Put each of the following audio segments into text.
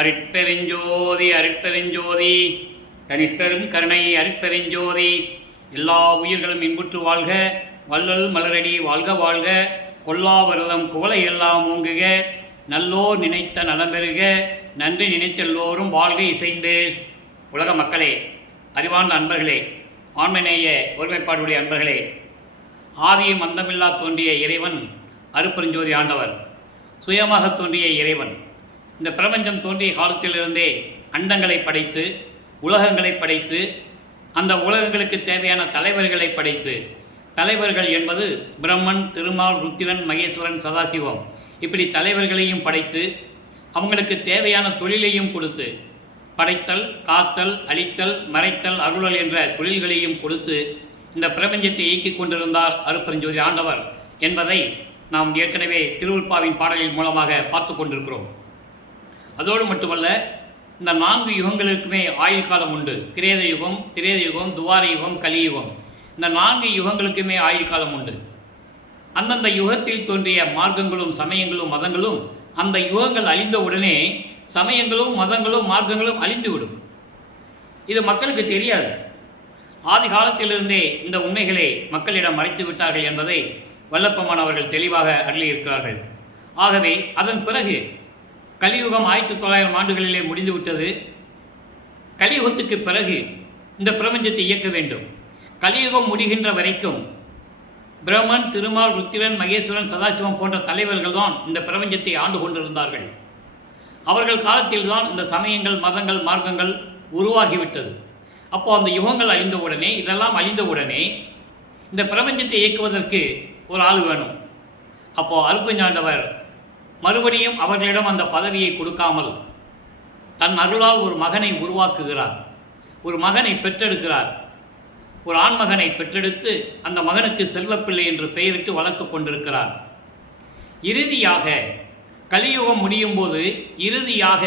அருட்பெருஞ்சோதி அருட்பெருஞ்சோதி தனிப்பெரும் கருணை அருட்பெருஞ்சோதி. எல்லா உயிர்களும் இன்புற்று வாழ்க, வள்ளல் மலரடி வாழ்க வாழ்க, கொல்லாவிரதம் குவளை எல்லாம் ஓங்குக, நல்லோர் நினைத்த நலம் பெறுக, நன்றி நினைத்தெல்லோரும் வாழ்க இசைந்து. உலக மக்களே, அறிவார்ந்த அன்பர்களே, ஆண்மநேய ஒருமைப்பாடுடைய அன்பர்களே, ஆதியும் அந்தமில்லா தோன்றிய இறைவன் அருட்பெருஞ்சோதி ஆண்டவர், சுயமாக தோன்றிய இறைவன் இந்த பிரபஞ்சம் தோன்றிய காலத்திலிருந்தே அண்டங்களை படைத்து உலகங்களை படைத்து அந்த உலகங்களுக்கு தேவையான தலைவர்களை படைத்து, தலைவர்கள் என்பது பிரம்மன், திருமால், ருத்திரன், மகேஸ்வரன், சதாசிவம், இப்படி தலைவர்களையும் படைத்து அவங்களுக்கு தேவையான தொழிலையும் கொடுத்து, படைத்தல், காத்தல், அழித்தல், மறைத்தல், அருளல் என்ற தொழில்களையும் கொடுத்து இந்த பிரபஞ்சத்தை இயக்கிக் கொண்டிருந்தார் அருட்பெருஞ்சோதி ஆண்டவர் என்பதை நாம் ஏற்கனவே திருவுற்பாவின் பாடலின் மூலமாக பார்த்து கொண்டிருக்கிறோம். அதோடு மட்டுமல்ல, இந்த 4 யுகங்களுக்குமே ஆயுள் காலம் உண்டு. கிரேத யுகம், திரேத யுகம், துவார யுகம், கலியுகம். இந்த 4 யுகங்களுக்குமே ஆயுள் காலம் உண்டு. அந்தந்த யுகத்தில் தோன்றிய மார்க்கங்களும் சமயங்களும் மதங்களும் அந்த யுகங்கள் அழிந்த உடனே சமயங்களும் மதங்களும் மார்க்கங்களும் அழிந்துவிடும். இது மக்களுக்கு தெரியாது. ஆதி காலத்திலிருந்தே இந்த உண்மைகளை மக்களிடம் மறைத்து விட்டார்கள் என்பதை வல்லப்பமானவர்கள் தெளிவாக அருளியிருக்கிறார்கள். ஆகவே அதன் பிறகு கலியுகம் 1900 ஆண்டுகளிலே முடிந்துவிட்டது. கலியுகத்துக்கு பிறகு இந்த பிரபஞ்சத்தை இயக்க வேண்டும். கலியுகம் முடிகின்ற வரைக்கும் பிரம்மன், திருமால், ருத்திரன், மகேஸ்வரன், சதாசிவம் போன்ற தலைவர்கள் தான் இந்த பிரபஞ்சத்தை ஆண்டு கொண்டிருந்தார்கள். அவர்கள் காலத்தில்தான் இந்த சமயங்கள், மதங்கள், மார்க்கங்கள் உருவாகிவிட்டது. அப்போ அந்த யுகங்கள் அழிந்தவுடனே, இதெல்லாம் அழிந்தவுடனே இந்த பிரபஞ்சத்தை இயக்குவதற்கு ஒரு ஆள் வேணும். அப்போ அருட்பெருஞ்சாண்டவர் மறுபடியும் அவர்களிடம் அந்த பதவியை கொடுக்காமல் தன் அருளால் ஒரு மகனை உருவாக்குகிறார். ஒரு மகனை பெற்றெடுக்கிறார். ஒரு ஆண்மகனை பெற்றெடுத்து அந்த மகனுக்கு செல்வப்பிள்ளை என்று பெயரிட்டு வளர்த்து கொண்டிருக்கிறார். இறுதியாக கலியுகம் முடியும் போது, இறுதியாக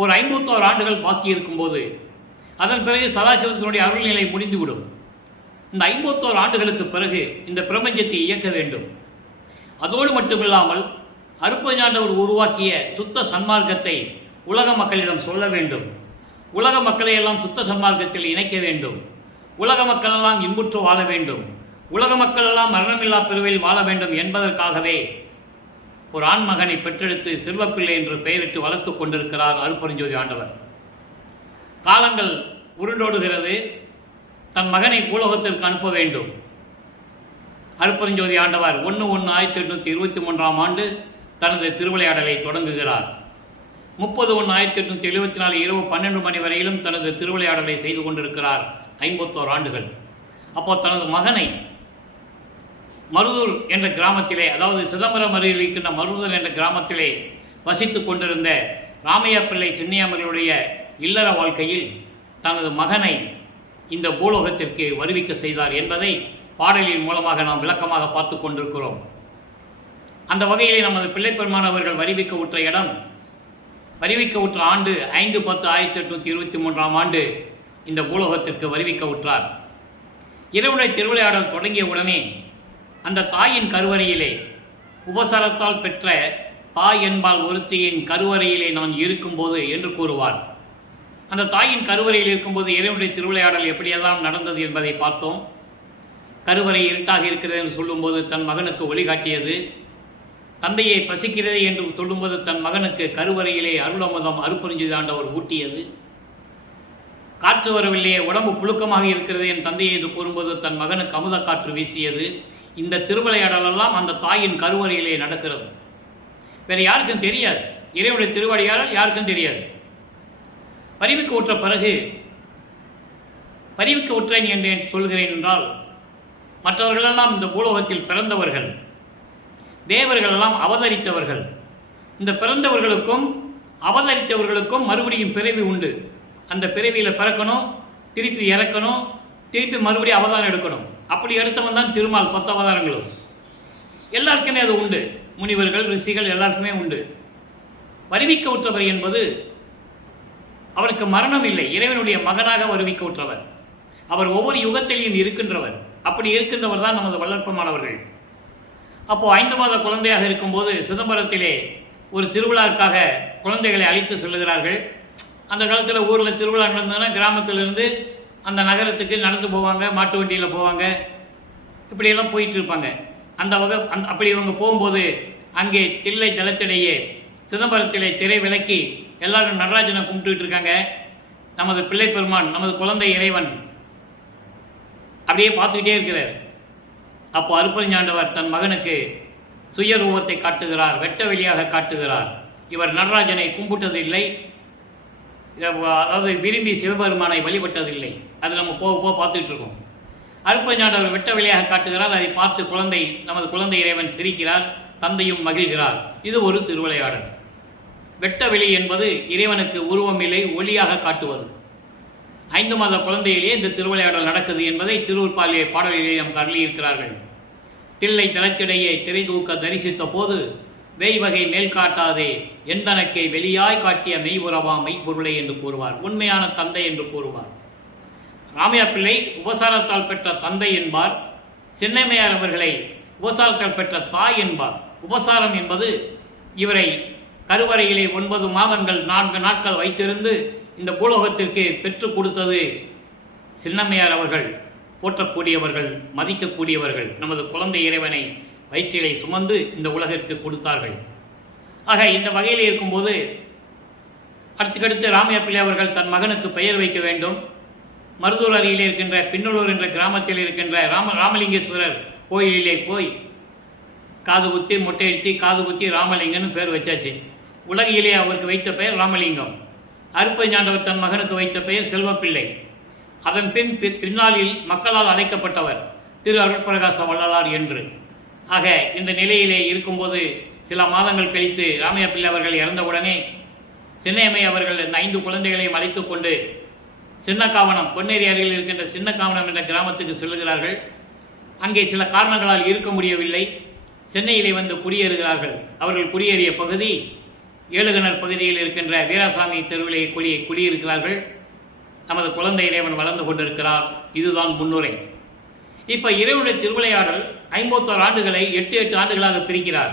ஒரு 51 ஆண்டுகள் பாக்கி இருக்கும்போது, அதன் பிறகு சதாசிவத்தினுடைய அருள்நிலை முடிந்துவிடும். இந்த 51 ஆண்டுகளுக்கு பிறகு இந்த பிரபஞ்சத்தை இயக்க வேண்டும். அதோடு மட்டுமில்லாமல் அருட்பெருஞ்சாண்டவர் உருவாக்கிய சுத்த சன்மார்க்கத்தை உலக மக்களிடம் சொல்ல வேண்டும். உலக மக்களை எல்லாம் சுத்த சன்மார்க்கத்தில் இணைக்க வேண்டும். உலக மக்கள் எல்லாம் இன்புற்று வாழ வேண்டும். உலக மக்கள் எல்லாம் மரணமில்லா பெருவில் வாழ வேண்டும் என்பதற்காகவே ஒரு ஆண்மகனை பெற்றெடுத்து செல்வப்பிள்ளை என்று பெயரிட்டு வளர்த்து கொண்டிருக்கிறார் அருட்பெருஞ்சோதி ஆண்டவர். காலங்கள் உருண்டோடுகிறது. தன் மகனை பூலோகத்திற்கு அனுப்ப வேண்டும். அருட்பெருஞ்சோதி ஆண்டவர் 1/1/1823 ஆண்டு தனது திருவிளையாடலை தொடங்குகிறார். 30/1/1874 இரவு 12 மணி வரையிலும் தனது திருவிளையாடலை செய்து கொண்டிருக்கிறார். 51 ஆண்டுகள். அப்போ தனது மகனை மருதூர் என்ற கிராமத்திலே, அதாவது சிதம்பரம் அருகில் இருக்கின்ற மருதூர் என்ற கிராமத்திலே வசித்து கொண்டிருந்த ராமையா பிள்ளை சின்னையமர்களுடைய இல்லற வாழ்க்கையில் தனது மகனை இந்த பூலோகத்திற்கு வருவிக்க செய்தார் என்பதை பாடலின் மூலமாக நாம் விளக்கமாக பார்த்து கொண்டிருக்கிறோம். அந்த வகையிலே நமது பிள்ளைப்பெருமான் அவர்கள் வருவிக்க உற்ற இடம், வருவிக்க உற்ற ஆண்டு 5/10/1823 ஆண்டு இந்த பூலோகத்திற்கு வருவிக்க உற்றார். இறைவனுடைய திருவிளையாடல் தொடங்கிய உடனே அந்த தாயின் கருவறையிலே, உபசாரத்தால் பெற்ற தாய் என்பால் ஒருத்தியின் கருவறையிலே நான் இருக்கும்போது என்று கூறுவார். அந்த தாயின் கருவறையில் இருக்கும்போது இறைவனுடைய திருவிளையாடல் எப்படியெல்லாம் நடந்தது என்பதை பார்த்தோம். கருவறை இருட்டாக இருக்கிறது என்று சொல்லும்போது தன் மகனுக்கு ஒளிகாட்டியது. தந்தையை பசிக்கிறது என்று சொல்லும்போது தன் மகனுக்கு கருவறையிலே அருளமுதம் அருட்பெருஞ்சோதி ஆண்டவர் ஊட்டியது. காற்று வரவில்லையே, உடம்பு புழுக்கமாக இருக்கிறது என் தந்தையை என்று கூறும்போது தன் மகனுக்கு அமுத காற்று வீசியது. இந்த திருவிளையாடலெல்லாம் அந்த தாயின் கருவறையிலே நடக்கிறது. வேறு யாருக்கும் தெரியாது. இறைவனுடைய திருவிளையாடல் யாருக்கும் தெரியாது. பரிவுக்கு உற்ற பிறகு, பரிவுக்கு உற்றேன் என்று சொல்கிறேன் என்றால், மற்றவர்களெல்லாம் இந்த பூலோகத்தில் பிறந்தவர்கள், தேவர்களெல்லாம் அவதரித்தவர்கள். இந்த பிறந்தவர்களுக்கும் அவதரித்தவர்களுக்கும் மறுபடியும் பிறவி உண்டு. அந்த பிறவியில் பிறக்கணும், திருப்பி இறக்கணும், திருப்பி மறுபடியும் அவதாரம் எடுக்கணும். அப்படி எடுத்தவன் தான் திருமால். 10 அவதாரங்களும் எல்லாருக்குமே அது உண்டு. முனிவர்கள், ரிஷிகள் எல்லாருக்குமே உண்டு. வருவிக்க உற்றவர் என்பது அவருக்கு மரணம் இல்லை. இறைவனுடைய மகனாக வருவிக்க உற்றவர். அவர் ஒவ்வொரு யுகத்திலையும் இருக்கின்றவர். அப்படி இருக்கின்றவர் தான் நமது வல்லற்பமானவர்கள். அப்போது 5 மாத குழந்தையாக இருக்கும்போது சிதம்பரத்திலே ஒரு திருவிழாவுக்காக குழந்தைகளை அழைத்து செல்லுகிறார்கள். அந்த காலத்தில் ஊரில் திருவிழா நடந்ததுன்னா கிராமத்திலிருந்து அந்த நகரத்துக்கு நடந்து போவாங்க, மாட்டு வண்டியில் போவாங்க, இப்படியெல்லாம் போயிட்டு இருப்பாங்க. அப்படி இவங்க போகும்போது அங்கே தில்லை தலத்திலேயே சிதம்பரத்திலே திரை விலக்கி எல்லாரும் நடராஜனை கும்பிட்டுக்கிட்டு இருக்காங்க. நமது பிள்ளை பெருமான், நமது குழந்தை இறைவன் அப்படியே பார்த்துக்கிட்டே இருக்கிறார். அப்போ அருப்பரஞ்சாண்டவர் தன் மகனுக்கு சுயரூபத்தை காட்டுகிறார், வெட்ட வெளியாக காட்டுகிறார். இவர் நடராஜனை கும்பிட்டதில்லை, அதாவது விரும்பி சிவபெருமானை வழிபட்டதில்லை. அது நம்ம போக போக பார்த்துக்கிட்டு இருக்கோம். அருப்பரஞ்சாண்டவர் வெட்ட வெளியாக காட்டுகிறார். அதை பார்த்து நமது குழந்தை இறைவன் சிரிக்கிறார், தந்தையும் மகிழ்கிறார். இது ஒரு திருவிளையாடல். வெட்ட வெளி என்பது இறைவனுக்கு உருவமில்லை, ஒளியாக காட்டுவது. 5 மாத குழந்தையிலே இந்த திருவிளையாடல் நடக்குது என்பதை திருவுற்பாலிலே பாடலிலே நாம் அருளியிருக்கிறார்கள். தில்லை தலத்திடையே திரை தூக்க தரிசித்த போது வேய்வகை மேல் காட்டாதே எந்தனக்கை வெளியாய் காட்டிய மெய்புறவா மெய்ப்பொருளை என்று கூறுவார். உண்மையான தந்தை என்று கூறுவார். ராமையா பிள்ளை உபசாரத்தால் பெற்ற தந்தை என்பார். சின்னம்மையார் அவர்களை உபசாரத்தால் பெற்ற தாய் என்பார். உபசாரம் என்பது இவரை கருவறையிலே 9 மாதங்கள் 4 நாட்கள் வைத்திருந்து இந்த பூலோகத்திற்கு பெற்றுக் கொடுத்தது சின்னம்மையார் அவர்கள். போற்றக்கூடியவர்கள், மதிக்கக்கூடியவர்கள். நமது குழந்தை இறைவனை வயிற்றிலை சுமந்து இந்த உலகிற்கு கொடுத்தார்கள். ஆக இந்த வகையில் இருக்கும்போது அடுத்துக்கடுத்து ராமையா பிள்ளை அவர்கள் தன் மகனுக்கு பெயர் வைக்க வேண்டும். மருதூர் அருகிலே இருக்கின்ற பின்னலூர் என்ற கிராமத்தில் இருக்கின்ற ராமலிங்கேஸ்வரர் கோயிலிலே போய் காது குத்தி மொட்டையடித்து காது குத்தி ராமலிங்கன்னு பேர் வச்சாச்சு. உலகிலே அவருக்கு வைத்த பெயர் ராமலிங்கம். அருப்பரஞ்சாண்டவர் தன் மகனுக்கு வைத்த பெயர் செல்வப்பிள்ளை. அதன் பின்னாளில் மக்களால் அழைக்கப்பட்டவர் திரு அருட்பிரகாச வள்ளலார் என்று. ஆக இந்த நிலையிலே இருக்கும்போது சில மாதங்கள் கழித்து ராமையா பிள்ளை அவர்கள் இறந்தவுடனே சின்னையம்மை அவர்கள் இந்த 5 குழந்தைகளையும் அழைத்து கொண்டு சின்னக்காவனம், பொன்னேரி அருகில் இருக்கின்ற சின்னக்காவனம் என்ற கிராமத்துக்கு செல்லுகிறார்கள். அங்கே சில காரணங்களால் இருக்க முடியவில்லை. சென்னையிலே வந்து குடியேறுகிறார்கள். அவர்கள் குடியேறிய பகுதி ஏழுகிணர் பகுதியில் இருக்கின்ற வீராசாமி தெருவிலே குடியிருக்கிறார்கள். நமது குழந்தை இறைவன் வளர்ந்து கொண்டிருக்கிறார். இதுதான் முன்னுரை. இப்போ இறைவனுடைய திருவிளையாடல் 51 ஆண்டுகளை 8 ஆண்டுகளாக பிரிக்கிறார்.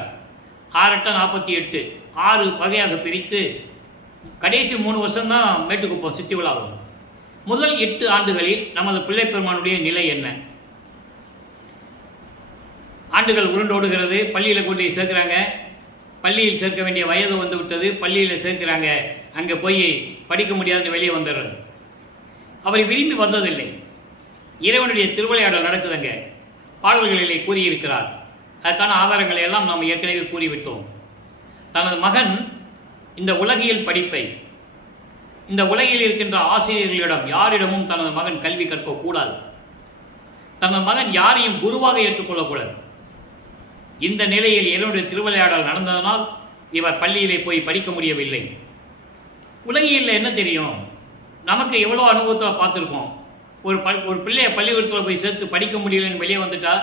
6 8 48 6 வகையாக பிரித்து கடைசி 3 வருஷம்தான் மேட்டுக்குப்பம் சுற்றி விழாவும். முதல் 8 ஆண்டுகளில் நமது பிள்ளை பெருமானுடைய நிலை என்ன? ஆண்டுகள் உருண்டோடுகிறது. பள்ளியில் கொண்டு சேர்க்குறாங்க. பள்ளியில் சேர்க்க வேண்டிய வயது வந்து விட்டது. பள்ளியில் சேர்க்கிறாங்க. அங்கே போய் படிக்க முடியாதுன்னு வெளியே வந்துடுறது. அவரை விரும்பி வந்ததில்லை. இறைவனுடைய திருவிளையாடல் நடக்குதுங்க. பாடல்களிலே கூறியிருக்கிறார். அதற்கான ஆதாரங்களை எல்லாம் நாம் ஏற்கனவே கூறிவிட்டோம். தனது மகன் இந்த உலகியல் படிப்பை, இந்த உலகில் இருக்கின்ற ஆசிரியர்களிடம் யாரிடமும் தனது மகன் கல்வி கற்கக்கூடாது. தனது மகன் யாரையும் குருவாக ஏற்றுக்கொள்ளக்கூடாது. இந்த நிலையில் இறைவனுடைய திருவிளையாடல் நடந்ததனால் இவர் பள்ளியிலே போய் படிக்க முடியவில்லை. உலகியலில் என்ன தெரியும்? நமக்கு எவ்வளோ அனுபவத்தில் பார்த்துருக்கோம். ஒரு பிள்ளையை பள்ளிக்கூடத்தில் போய் சேர்த்து படிக்க முடியலன்னு வெளியே வந்துட்டா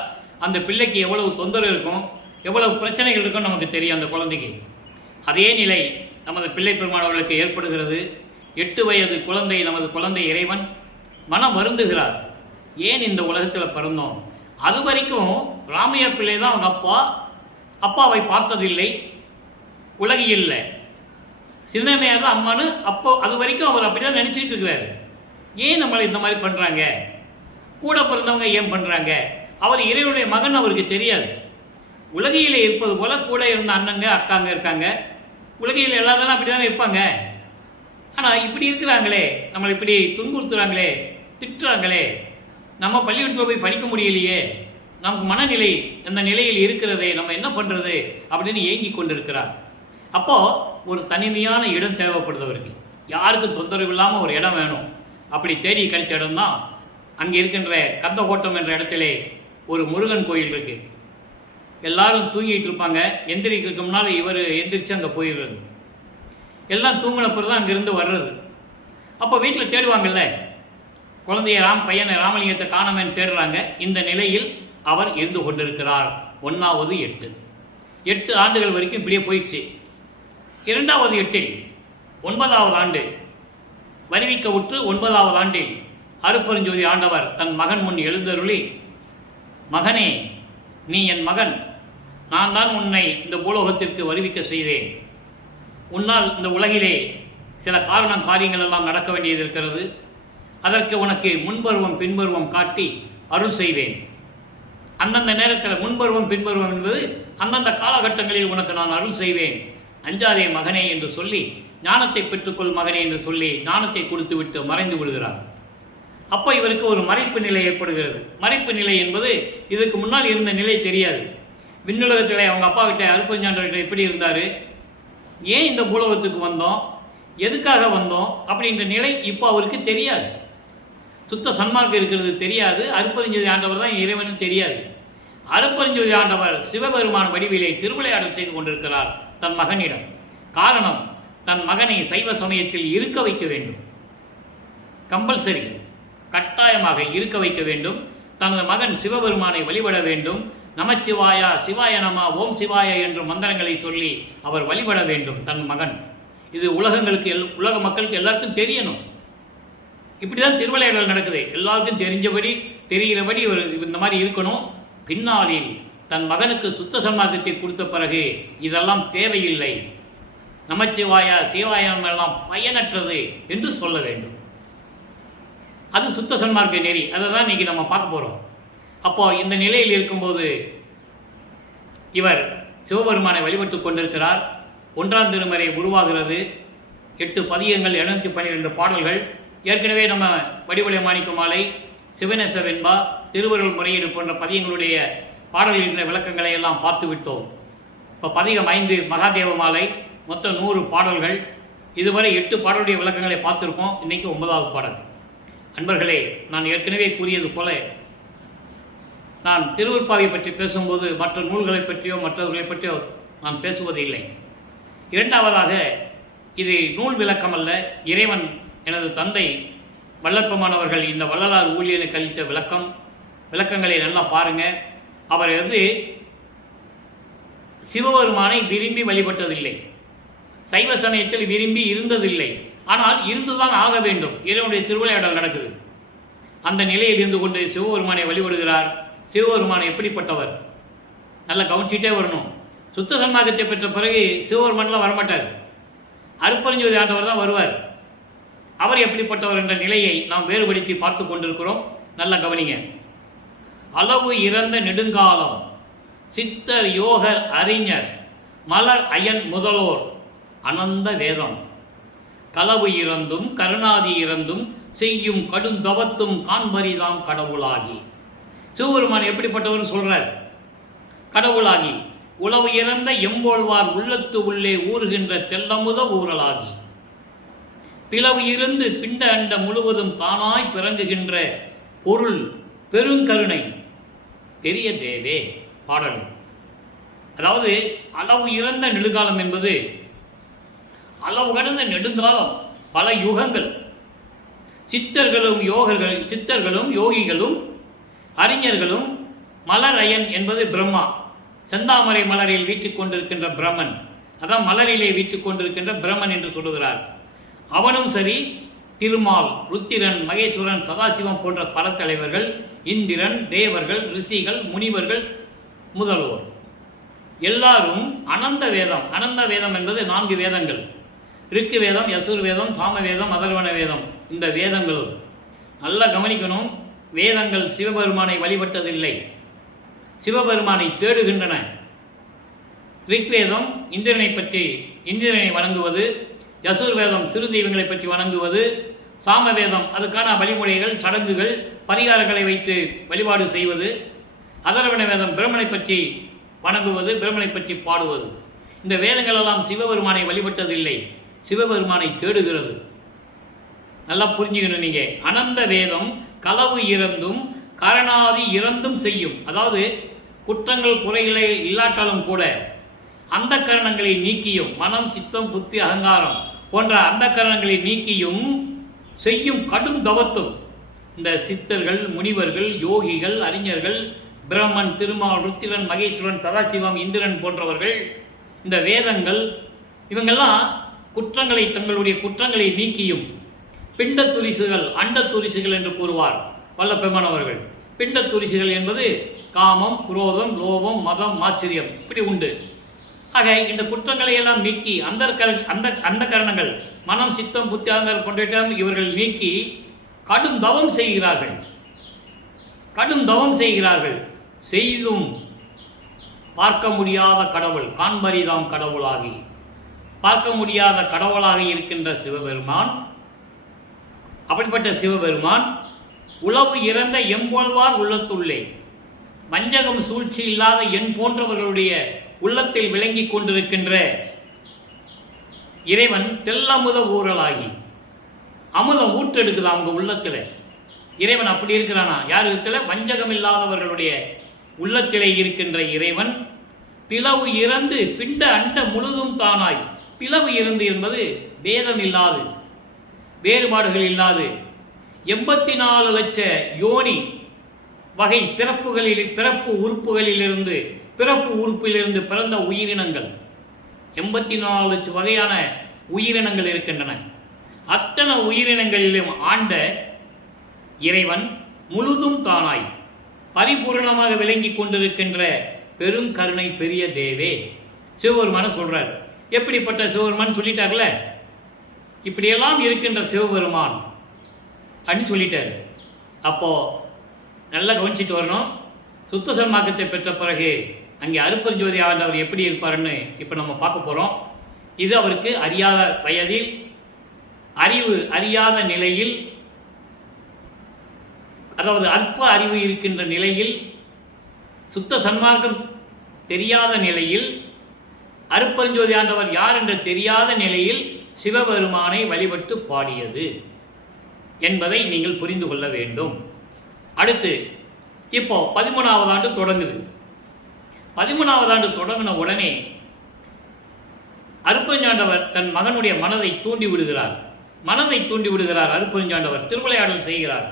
அந்த பிள்ளைக்கு எவ்வளவு தொந்தரவு இருக்கும், எவ்வளவு பிரச்சனைகள் இருக்கும் நமக்கு தெரியும் அந்த குழந்தைக்கு. அதே நிலை நமது பிள்ளை பெருமானவர்களுக்கு ஏற்படுகிறது. 8 வயது குழந்தை, நமது குழந்தை இறைவன் மனம் வருந்துகிறார். ஏன் இந்த உலகத்தில் பிறந்தோம்? அது வரைக்கும் ராமையா பிள்ளை தான் அவங்க அப்பாவை பார்த்ததில்லை. உலகியல்ல சின்னம்மையார் தான் அம்மானு அது வரைக்கும் அவர் அப்படி தான் நினச்சிட்டு இருக்கிறாரு. ஏன் நம்மளை இந்த மாதிரி பண்ணுறாங்க? கூட பிறந்தவங்க ஏன் பண்ணுறாங்க? அவர் இறைவனுடைய மகன் அவருக்கு தெரியாது. உலகியில் இருப்பது போல கூட இருந்த அண்ணங்க அக்காங்க இருக்காங்க. உலகில் எல்லாத்தாலும் அப்படி தானே இருப்பாங்க. ஆனால் இப்படி இருக்கிறாங்களே, நம்மளை இப்படி துன்புறுத்துகிறாங்களே, திட்டுறாங்களே, நம்ம பள்ளிக்கூடத்தில் போய் படிக்க முடியலையே, நமக்கு மனநிலை அந்த நிலையில் இருக்கிறதே, நம்ம என்ன பண்ணுறது அப்படின்னு ஏங்கி கொண்டிருக்கிறார். அப்போது ஒரு தனிமையான இடம் தேவைப்படுது அவருக்கு. யாருக்கும் தொந்தரவு இல்லாமல் ஒரு இடம் வேணும். அப்படி தேடி கிடைச்ச இடம் தான் அங்கே இருக்கின்ற கந்தகோட்டம் என்ற இடத்திலே ஒரு முருகன் கோயில் இருக்குது. எல்லாரும் தூங்கிட்டு இருப்பாங்க. எந்திரிக்கிறதுக்கு முன்னால் இவர் எந்திரிச்சு அங்கே போயிடுறது. எல்லாம் தூங்கின பிறகு தான் அங்கேருந்து வர்றது. அப்போ வீட்டில் தேடுவாங்கல்ல, குழந்தைய பையனை ராமலிங்கத்தை காணாமன்னு தேடுறாங்க. இந்த நிலையில் அவர் இருந்து கொண்டிருக்கிறார். 1வது 8 ஆண்டுகள் வரைக்கும் இப்படியே போயிடுச்சு. 2வது 8 9வது ஆண்டு வருவிக்க உற்று 9வது ஆண்டில் அருப்பெருஞ்சோதி ஆண்டவர் தன் மகன் முன் எழுந்தருளி, மகனே, நீ என் மகன், நான் தான் உன்னை இந்த பூலோகத்திற்கு வருவிக்க செய்தேன். உன்னால் இந்த உலகிலே சில காரியங்கள் எல்லாம் நடக்க வேண்டியது இருக்கிறது. அதற்கு உனக்கு முன்பருவம் பின்பருவம் காட்டி அருள் செய்வேன். அந்தந்த நேரத்தில் முன்பருவம் பின்பருவம் என்பது அந்தந்த காலகட்டங்களில் உனக்கு நான் அருள் செய்வேன். அஞ்சாதே மகனே என்று சொல்லி, ஞானத்தை பெற்றுக்கொள் மகனே என்று சொல்லி ஞானத்தை கொடுத்து விட்டு மறைந்து விடுகிறார். அப்போ இவருக்கு ஒரு மறைப்பு நிலை ஏற்படுகிறது. மறைப்பு நிலை என்பது இதுக்கு முன்னால் இருந்த நிலை தெரியாது. விண்ணுலகத்தில் அவங்க அப்பா கிட்ட அருப்பஞ்சாண்டர்கிட்ட எப்படி இருந்தார், ஏன் இந்த பூலோகத்துக்கு வந்தோம், எதுக்காக வந்தோம் அப்படின்ற நிலை இப்போ அவருக்கு தெரியாது. சுத்த சன்மார்க்கம் இருக்கிறது தெரியாது. அருப்பரிஞ்சோதி ஆண்டவர் தான் இறைவனும் தெரியாது. அருப்பரிஞ்சோதி ஆண்டவர் சிவபெருமான வடிவிலே திருவிளையாடல் செய்து கொண்டிருக்கிறார் தன் மகனிடம். காரணம், தன் மகனை சைவ சமயத்தில் இருக்க வைக்க வேண்டும். கம்பல்சரி, கட்டாயமாக இருக்க வைக்க வேண்டும். தனது மகன் சிவபெருமானை வழிபட வேண்டும். நமச்சிவாயா, சிவாய நம, ஓம் சிவாய என்ற மந்திரங்களை சொல்லி அவர் வழிபட வேண்டும் தன் மகன். இது உலக மக்களுக்கு எல்லாருக்கும் தெரியணும். இப்படிதான் திருவிளையாடல் நடக்குது. எல்லாருக்கும் தெரிஞ்சபடி தெரிகிறபடி இந்த மாதிரி இருக்கணும். பின்னாளில் தன் மகனுக்கு சுத்த சன்மார்க்கத்தை கொடுத்த பிறகு இதெல்லாம் தேவையில்லை, நமச்சிவாயா சிவாயம் எல்லாம் பயனற்றது என்று சொல்ல வேண்டும். அது சுத்த சன்மார்க்க நெறி. அதை தான் இன்னைக்கு நம்ம பார்க்க போகிறோம். அப்போ இந்த நிலையில் இருக்கும்போது இவர் சிவபெருமானை வழிபட்டு கொண்டிருக்கிறார். 1ஆம் திருமுறை உருவாகிறது. 8 பதிகங்கள், 712 பாடல்கள். ஏற்கனவே நம்ம வடிவலை மாணிக்க மாலை, சிவநேச வெண்பா, திருவருள் முறையீடு போன்ற பதியங்களுடைய பாடல்களின் விளக்கங்களை எல்லாம் பார்த்து விட்டோம். இப்போ பதிகம் 5 மகாதேவ மாலை, மொத்தம் 100 பாடல்கள். இதுவரை 8 பாடலுடைய விளக்கங்களை பார்த்துருக்கோம். இன்றைக்கி 9வது பாடல். அன்பர்களே, நான் ஏற்கனவே கூறியது போல, நான் திருவருட்பாவை பற்றி பேசும்போது மற்ற நூல்களை பற்றியோ மற்றவர்களை பற்றியோ நான் பேசுவதில்லை. இரண்டாவதாக, இது நூல் விளக்கம் அல்ல, இறைவன் எனது தந்தை வல்லற்பமானவர்கள் இந்த வள்ளலார் ஊழியனுக்கு அளித்த விளக்கங்களை நல்லா பாருங்கள். அவர் சிவபெருமானை விரும்பி வழிபட்டதில்லை, சைவ சமயத்தில் விரும்பி இருந்ததில்லை. ஆனால் இருந்துதான் ஆக வேண்டும். இறைவனுடைய திருவிளையாடல் நடக்குது. அந்த நிலையில் இருந்து கொண்டு சிவபெருமானை வழிபடுகிறார். சிவபெருமானை எப்படிப்பட்டவர் நல்லா கவனிச்சுட்டே வரணும். சுத்த சன்மார்க்கத்தை பெற்ற பிறகு சிவபெருமான்லாம் வரமாட்டார், அருப்பரிஞ்சோதி ஆண்டவர் தான் வருவார். அவர் எப்படிப்பட்டவர் என்ற நிலையை நாம் வேறுபடுத்தி பார்த்து கொண்டிருக்கிறோம். நல்லா கவனிங்க. அளவு இறந்த நெடுங்காலம் சித்தர் யோகர் அறிஞர் மலர் அயன் முதலோர் அனந்த வேதம் களவு இறந்தும் கருணாதி இறந்தும் செய்யும் கடுந்தவத்தும் காண்பரிதாம் கடவுளாகி. சிவபெருமான் எப்படிப்பட்டவர்னு சொல்றார். கடவுளாகி உளவு இறந்த எம்போழ்வார் உள்ளத்து உள்ளே ஊறுகின்ற தெல்லமுத ஊரலாகி பிளவு இருந்து பிண்ட அண்ட முழுவதும் தானாய் பிறங்குகின்ற பொருள் பெருங்கருணை பெரிய தேவே பாடல். அதாவது அளவு இறந்த நெடுங்காலம் என்பது அளவு கடந்த நெடுங்காலம், பல யுகங்கள். சித்தர்களும் யோகிகளும் அறிஞர்களும் மலர் அயன் என்பது பிரம்மா, செந்தாமரை மலரில் வீட்டுக் கொண்டிருக்கின்ற பிரம்மன், அதான் மலரிலே வீட்டுக் கொண்டிருக்கின்ற பிரம்மன் என்று சொல்லுகிறார். அவனும் சரி, திருமால், ருத்திரன், மகேஸ்வரன், சதாசிவம் போன்ற பரத்தலைவர்கள், இந்திரன், தேவர்கள், ரிஷிகள், முனிவர்கள் முதல்வோர் எல்லாரும் அனந்த வேதம் என்பது 4 வேதங்கள். ரிக்கு வேதம், யசுர் வேதம், சாம வேதம், அதர்வண வேதம். இந்த வேதங்களும் நல்லா கவனிக்கணும். வேதங்கள் சிவபெருமானை வழிபட்டதில்லை, சிவபெருமானை தேடுகின்றன. ரிக்வேதம் இந்திரனை வணங்குவது, யசுர் வேதம் சிறு தெய்வங்களை பற்றி வணங்குவது, சாமவேதம் அதுக்கான வழிமுறைகள், சடங்குகள், பரிகாரங்களை வைத்து வழிபாடு செய்வது, அதர்வண வேதம் பிரம்மனை பற்றி வணங்குவது, பிரம்மனை பற்றி பாடுவது. இந்த வேதங்கள் எல்லாம் சிவபெருமானை வழிபட்டதில்லை, சிவபெருமானை தேடுகிறது. நல்லா புரிஞ்சுக்கணும் நீங்க. அனந்த வேதம் களவு இறந்தும் கரணாதி இறந்தும் செய்யும். அதாவது குற்றங்கள் குறைகளை இல்லாட்டாலும் கூட அந்த கரணங்களை நீக்கியும், மனம் சித்தம் புத்தி அகங்காரம் போன்ற அந்த கரணங்களை நீக்கியும் செய்யும் கடும் தவத்தும் இந்த சித்தர்கள், முனிவர்கள், யோகிகள், அறிஞர்கள், பிரம்மன், திருமால், ருத்திரன், மகேஸ்வரன், சதாசிவம், இந்திரன் போன்றவர்கள், இந்த வேதங்கள் இவங்கெல்லாம் தங்களுடைய குற்றங்களை நீக்கியும் பிண்ட துரிசுகள், அண்ட துரிசுகள் என்று கூறுவார் வல்லபெருமானவர்கள். பிண்ட துரிசுகள் என்பது காமம், குரோதம், லோபம், மதம், ஆச்சரியம் இப்படி உண்டு. ஆக இந்த குற்றங்களை எல்லாம் நீக்கி அந்த கரணங்கள் மனம், சித்தம், புத்தி, அகங்காரம் போன்றவற்றை இவர்கள் நீக்கி கடும் தவம் செய்கிறார்கள். செய்தும் பார்க்க முடியாத கடவுள், காண்பரிதாம் கடவுளாகி பார்க்க முடியாத கடவுளாக இருக்கின்ற சிவபெருமான், அப்படிப்பட்ட சிவபெருமான் உளவு இறந்த எம்போல்வார் உள்ளத்துள்ளே வஞ்சகம் சூழ்ச்சி இல்லாத என் போன்றவர்களுடைய உள்ளத்தில் விளங்கி கொண்டிருக்கின்ற இறைவன் தெல்லமுத ஊரலாகி அமுதம் ஊற்றெடுக்குது அவங்க உள்ளத்தில். இறைவன் அப்படி இருக்கிறானா? யார் இடத்துல? வஞ்சகம் இல்லாதவர்களுடைய உள்ளத்திலே இருக்கின்ற இறைவன் பிளவு இறந்து பிண்ட அண்ட முழுதும் தானாய். பிளவு இறந்து என்பது பேதம் இல்லாது, வேறுபாடுகள் இல்லாது 84 லட்ச யோனி வகை பிறப்பு உறுப்பிலிருந்து பிறந்த உயிரினங்கள் 84 லட்சம் வகையான உயிரினங்கள் இருக்கின்றன. அத்தனை உயிரினங்களிலும் ஆண்ட இறைவன் முழுதும் தானாய் பரிபூர்ணமாக விளங்கி கொண்டிருக்கின்ற பெருங்கருணை பெரிய தேவே சிவபெருமான சொல்றார். எப்படிப்பட்ட சிவபெருமான் சொல்லிட்டார்ல, இப்படியெல்லாம் இருக்கின்ற சிவபெருமான் அப்படின்னு சொல்லிட்டார். அப்போ நல்லா கவனிச்சுட்டு வரணும். சுத்த சன்மார்க்கத்தை பெற்ற பிறகு அங்கே அருப்பெருஞ்சோதி ஆண்டவர் எப்படி இருப்பாருன்னு இப்போ நம்ம பார்க்க போகிறோம். இது அவருக்கு அறியாத வயதில், அறியாத நிலையில், அதாவது அற்ப அறிவு இருக்கின்ற நிலையில், சுத்த சன்மார்க்கம் தெரியாத நிலையில், அருப்பெருஞ்சோதி ஆண்டவர் யார் என்று தெரியாத நிலையில் சிவபெருமானை வழிபட்டு பாடியது என்பதை நீங்கள் புரிந்து கொள்ள வேண்டும். அடுத்து இப்போ 13வது ஆண்டு தொடங்குது. 13வது ஆண்டு தொடங்கின உடனே அருப்பெருஞ்சாண்டவர் தன் மகனுடைய மனதை தூண்டி விடுகிறார். அருப்பெருஞ்சாண்டவர் திருவிளையாடல் செய்கிறார்.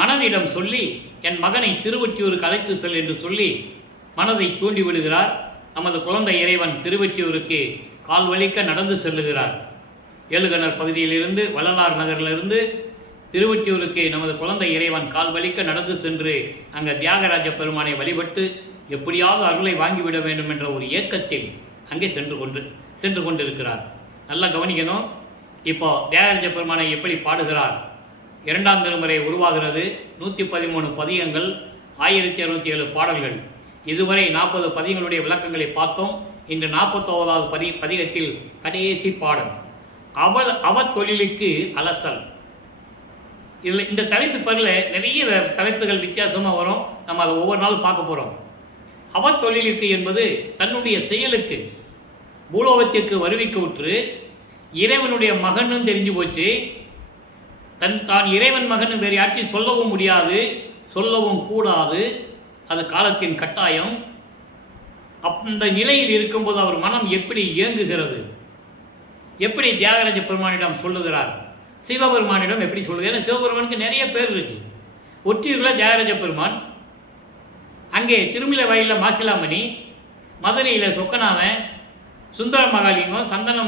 மனதிடம் சொல்லி என் மகனை திருவொற்றியூருக்கு அழைத்து செல் என்று சொல்லி மனதை தூண்டி விடுகிறார். நமது குழந்தை இறைவன் திருவொற்றியூருக்கு கால் வலிக்க நடந்து செல்லுகிறார். ஏழுகணர் பகுதியிலிருந்து, வள்ளலார் நகரிலிருந்து திருவொற்றியூருக்கு நமது குழந்தை இறைவன் கால் வலிக்க நடந்து சென்று அங்கே தியாகராஜ பெருமானை வழிபட்டு எப்படியாவது அருளை வாங்கிவிட வேண்டும் என்ற ஒரு ஏக்கத்தில் அங்கே சென்று கொண்டிருக்கிறார். நல்லா கவனிக்கணும். இப்போ தியாகராஜ பெருமானை எப்படி பாடுகிறார்? 2ஆம் திருமுறை உருவாகிறது. 113 பதிகங்கள், 1207 பாடல்கள். இதுவரை 40 பதிகங்களுடைய விளக்கங்களை பார்த்தோம். இன்று 49வது பதிகத்தில் கடைசி பாடல் அவ தொழிலுக்கு அலசல். இதில் இந்த தலைப்பு பகுதியில் நிறைய தலைப்புகள் வித்தியாசமாக வரும். நம்ம அதை ஒவ்வொரு நாளும் பார்க்க போகிறோம். அவத்தொழிலுக்கு என்பது தன்னுடைய செயலுக்கு பூலோகத்திற்கு வருவிக்க விட்டு இறைவனுடைய மகனும் தெரிஞ்சு போச்சு. தான் இறைவன் மகன் வேறு யார்ட்டையும் சொல்லவும் முடியாது, சொல்லவும் கூடாது. அது காலத்தின் கட்டாயம். அந்த நிலையில் இருக்கும்போது அவர் மனம் எப்படி இயங்குகிறது? எப்படி தியாகராஜ பெருமானிடம் சொல்லுகிறார்? சிவபெருமானிடம் எப்படி சொல்லுது? ஏன்னா சிவபெருமானுக்கு நிறைய பேர் இருக்கு. ஒற்றியூரில் தியாகராஜ பெருமான், அங்கே திருமலை வயலில் மாசிலாமணி, மதுரையில் சொக்கநாதன், சுந்தர மகாலிங்கம், சந்தன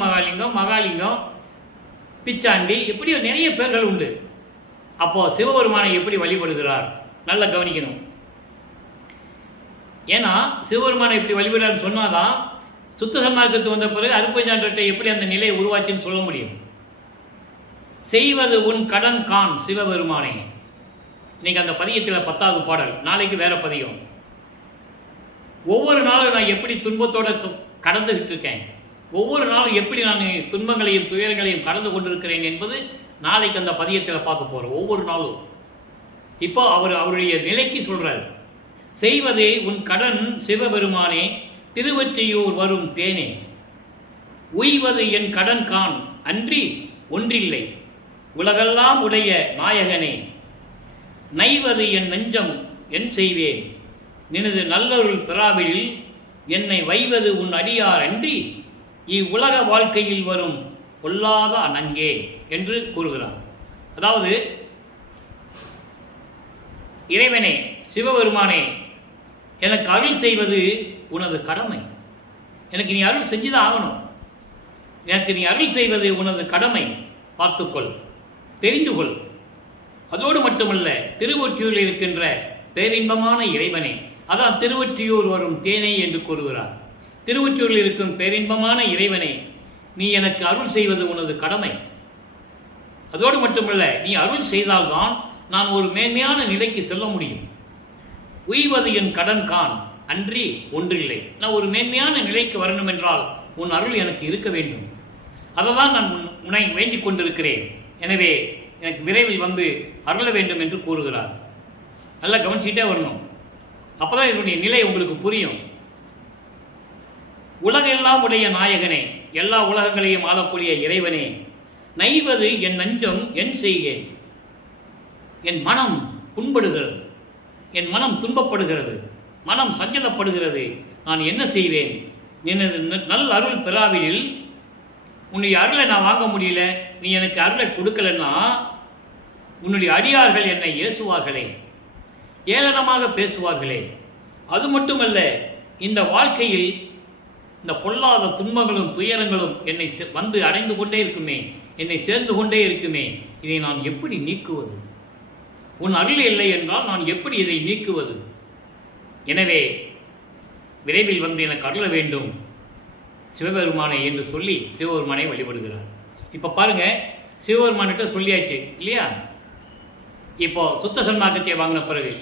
மகாலிங்கம், பிச்சாண்டி, எப்படியோ நிறைய பேர்கள் உண்டு. அப்போ சிவபெருமானை எப்படி வழிபடுகிறார்? நல்லா கவனிக்கணும். ஏன்னா சிவபெருமானை எப்படி வழிபடுறான்னு சொன்னாதான் சுத்த சன்மார்க்கத்து வந்த பிறகு அருப்பெருஞ்சாண்டவர்கிட்ட எப்படி அந்த நிலையை உருவாச்சுன்னு சொல்ல முடியும். செய்வது உன் கடன் கான் சிவபெருமானே. இன்னைக்கு அந்த பதியத்தில் 10வது பாடல், நாளைக்கு வேற பதியம். ஒவ்வொரு நாளும் நான் எப்படி துன்பத்தோட கடந்துகிட்டு இருக்கேன், ஒவ்வொரு நாளும் எப்படி நான் துன்பங்களையும் துயரங்களையும் கடந்து கொண்டிருக்கிறேன் என்பது நாளைக்கு அந்த பதியத்தில் பார்க்க போகிறோம். ஒவ்வொரு நாளும் இப்போ அவருடைய நிலைக்கு சொல்றாரு. செய்வதே உன் கடன் சிவபெருமானே, திருவொற்றியூர் வரும் தேனே, உய்வது என் கடன் கான் அன்றி ஒன்றில்லை, உலகெல்லாம் உடைய நாயகனே, நைவது என் நெஞ்சம் என் செய்வேன், நினது நல்லருள் பெறாவிடில் என்னை வைவது உன் அடியார் அன்றி இவ்வுலக வாழ்க்கையில் வரும் கொல்லாத அணங்கே என்று கூறுகிறார். அதாவது இறைவனே, சிவபெருமானே, எனக்கு அருள் செய்வது உனது கடமை. எனக்கு நீ அருள் செஞ்சுதான் ஆகணும். எனக்கு நீ அருள் செய்வது உனது கடமை. பார்த்துக்கொள், தெரிந்து கொள். அதோடு மட்டுமல்ல, திருவொற்றியூரில் இருக்கின்ற பேரின்பமான இறைவனே, அதான் திருவொற்றியூர் வரும் தேனை என்று கூறுகிறார். திருவொற்றியூரில் இருக்கும் பேரின்பமான இறைவனை, நீ எனக்கு அருள் செய்வது உனது கடமை. அதோடு மட்டுமல்ல, நீ அருள் செய்தால்தான் நான் ஒரு மேன்மையான நிலைக்கு செல்ல முடியும். உய்வது என் கடன் கான், அன்றி ஒன்றில்லை. நான் ஒரு மேன்மையான நிலைக்கு வரணும் என்றால் உன் அருள் எனக்கு இருக்க வேண்டும். அதை தான் நான் உன்னை வேண்டிக் கொண்டிருக்கிறேன். எனவே எனக்கு விரைவில் வந்து அருள வேண்டும் என்று கூறுகிறார். நல்லா கவனிச்சுட்டே வரணும். அப்போதான் இதனுடைய நிலை உங்களுக்கு புரியும். உலகெல்லாம் உடைய நாயகனே, எல்லா உலகங்களையும் ஆளக்கூடிய இறைவனே, நைவது என் நஞ்சம் என் செய்கேன். என் மனம் புண்படுகிறது, என் மனம் துன்பப்படுகிறது, மனம் சஞ்சலப்படுகிறது. நான் என்ன செய்வேன்? எனது நல் அருள் பெறாவிடில் உன்னுடைய அருளை நான் வாங்க முடியல. நீ எனக்கு அருளை கொடுக்கலன்னா உன்னுடைய அடியார்கள் என்னை ஏசுவார்களே, ஏளனமாக பேசுவார்களே. அது மட்டுமல்ல, இந்த வாழ்க்கையில் இந்த பொல்லாத துன்பங்களும் துயரங்களும் என்னை வந்து அடைந்து கொண்டே இருக்குமே, என்னை சேர்ந்து கொண்டே இருக்குமே. இதை நான் எப்படி நீக்குவது? உன் அருள் இல்லை என்றால் நான் எப்படி இதை நீக்குவது? எனவே விரைவில் வந்து எனக்கு அருள வேண்டும் சிவபெருமானை என்று சொல்லி சிவபெருமானை வழிபடுகிறார். இப்போ பாருங்க, சிவபெருமான்கிட்ட சொல்லியாச்சு இல்லையா? இப்போ சுத்த சன்மார்க்கத்தை வாங்கின பிறகு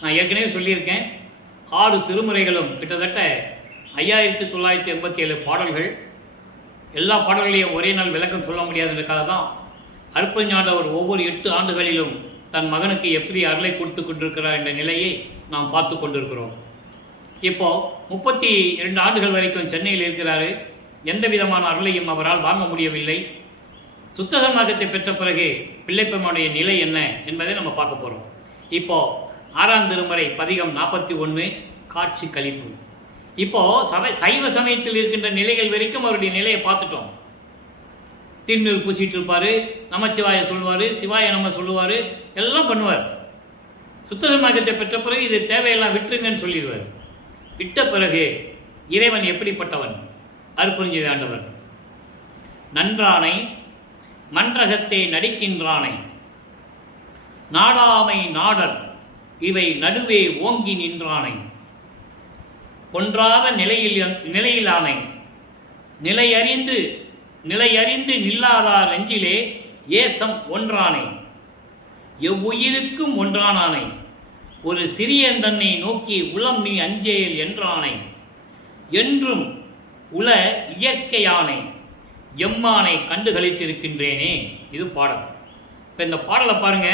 நான் ஏற்கனவே சொல்லியிருக்கேன், 6 திருமுறைகளும் கிட்டத்தட்ட 5987 பாடல்கள். எல்லா பாடல்களையும் ஒரே நாள் விளக்கம் சொல்ல முடியாததுக்காக தான் அருட்பெருஞ்ஞாண்டவர் ஒவ்வொரு 8 ஆண்டுகளிலும் தன் மகனுக்கு எப்படி அருளை கொடுத்து கொண்டிருக்கிறார் என்ற நிலையை நாம் பார்த்து கொண்டிருக்கிறோம். இப்போ 32 ஆண்டுகள் வரைக்கும் சென்னையில் இருக்கிறாரு. எந்த விதமான அருளையும் அவரால் வாங்க முடியவில்லை. சுத்த சன்மார்க்கத்தை பெற்ற பிறகு பிள்ளைப்பெருமானுடைய நிலை என்ன என்பதை நம்ம பார்க்க போகிறோம். இப்போ 6ஆம் திருமுறை பதிகம் 41 காட்சி கழிப்பு. இப்போ சைவ சமயத்தில் இருக்கின்ற நிலைகள் வரைக்கும் அவருடைய நிலையை பார்த்துட்டோம். திருநீர் பூசிட்டு இருப்பார், நமச்சிவாய சொல்லுவார், சிவாய நம்ம சொல்லுவார், எல்லாம் பண்ணுவார். சுத்த சன்மார்க்கத்தை பெற்ற பிறகு இது தேவையெல்லாம் விட்டுருங்கன்னு சொல்லிடுவார். விட்ட பிறகு இறைவன் எப்படிப்பட்டவன்? அருட்பெருஞ்சோதி ஆண்டவர் நன்றானை மன்றகத்தை நடிக்கின்றானை, நாடாமை நாடர் இவை நடுவே ஓங்கி நின்றானை, ஒன்றாத நிலையிலானை, நிலையறிந்து நில்லாதார் நெஞ்சிலே ஏசம் ஒன்றானை, எவ்வுயிருக்கும் ஒன்றானானை, ஒரு சிறியன் தன்னை நோக்கி உளம் நீ அஞ்சேல் என்றானை, என்றும் உல இயற்கையானை, எம்மானை கண்டு கழித்திருக்கின்றேனே. இது பாடல். இப்போ இந்த பாடலை பாருங்க.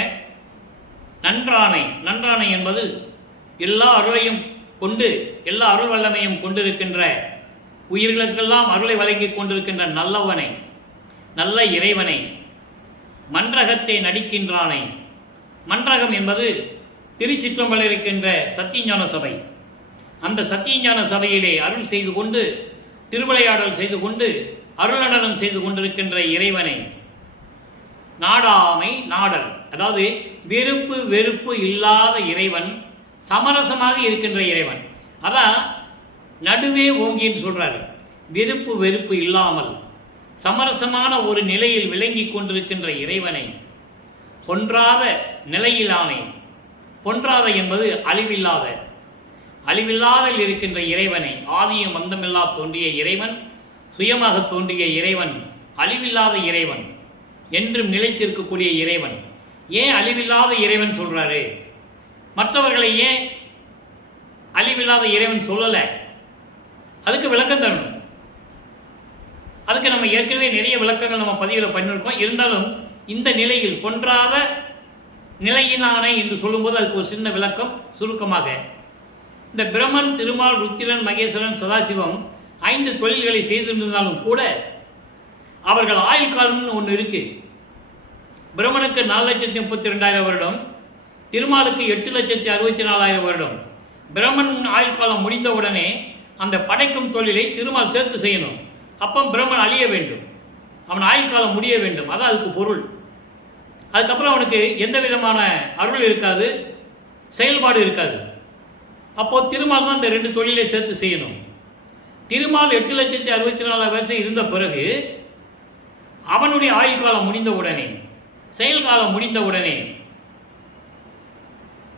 நன்றானை என்பது எல்லா அருளையும் கொண்டு, எல்லா அருள் வல்லமையும் கொண்டிருக்கின்ற, உயிர்களுக்கெல்லாம் அருளை வழங்கி கொண்டிருக்கின்ற நல்லவனை, நல்ல இறைவனை. மன்றகத்தை நடிக்கின்றானை. மன்றகம் என்பது திருச்சிற்றம்பலம் இருக்கின்ற சத்தியஞான சபை. அந்த சத்தியஞான சபையிலே அருள் செய்து கொண்டு, திருவிளையாடல் செய்து கொண்டு, அருள் நடனம் செய்து கொண்டிருக்கின்ற இறைவனை. நாடாமை நாடல், அதாவது விருப்பு வெறுப்பு இல்லாத இறைவன், சமரசமாக இருக்கின்ற இறைவன். அதான் நடுவே ஓங்கின்னு சொல்றாரு. விருப்பு வெறுப்பு இல்லாமல் சமரசமான ஒரு நிலையில் விளங்கி கொண்டிருக்கின்ற இறைவனை. பொன்றாத நிலையிலானை. பொன்றாத என்பது அழிவில்லாத இருக்கின்ற இறைவனை. ஆதியும் அந்தமில்லா தோன்றிய இறைவன், சுயமாக தோன்றிய இறைவன், அழிவில்லாத இறைவன், என்றும் நிலைத்திருக்கக்கூடிய இறைவன். ஏன் அழிவில்லாத இறைவன் சொல்றாரு? மற்றவர்களை ஏன் அழிவில்லாத இறைவன் சொல்லலை? அதுக்கு விளக்கம் தரணும். அதுக்கு நம்ம ஏற்கனவே நிறைய விளக்கங்கள் நம்ம பதிவில் பண்ணியிருக்கோம். இருந்தாலும் இந்த நிலையில் பொன்றாத நிலையினானை என்று சொல்லும்போது அதுக்கு ஒரு சின்ன விளக்கம் சுருக்கமாக. இந்த பிரம்மன், திருமால், ருத்திரன், மகேஸ்வரன், சதாசிவம் 5 தொழில்களை செய்திருந்தாலும் கூட அவர்கள் ஆயுள் காலம்னு ஒன்று இருக்கு. பிரம்மனுக்கு 4,32,000 வருடம், திருமாலுக்கு 8,64,000 வருடம். பிரம்மன் ஆயுள் காலம் முடிந்தவுடனே அந்த படைக்கும் தொழிலை திருமால் சேர்த்து செய்யணும். அப்போ பிரம்மன் அழிய வேண்டும், அவன் ஆயுள் காலம் முடிய வேண்டும். அதான் அதுக்கு பொருள். அதுக்கப்புறம் அவனுக்கு எந்த விதமான அருள் இருக்காது, செயல்பாடு இருக்காது. அப்போது திருமால் தான் இந்த 2 தொழிலை சேர்த்து செய்யணும். திருமால் 8,64,000 வருஷம் இருந்த பிறகு அவனுடைய ஆயுள் காலம் முடிந்த உடனே, செயல் காலம் முடிந்த உடனே,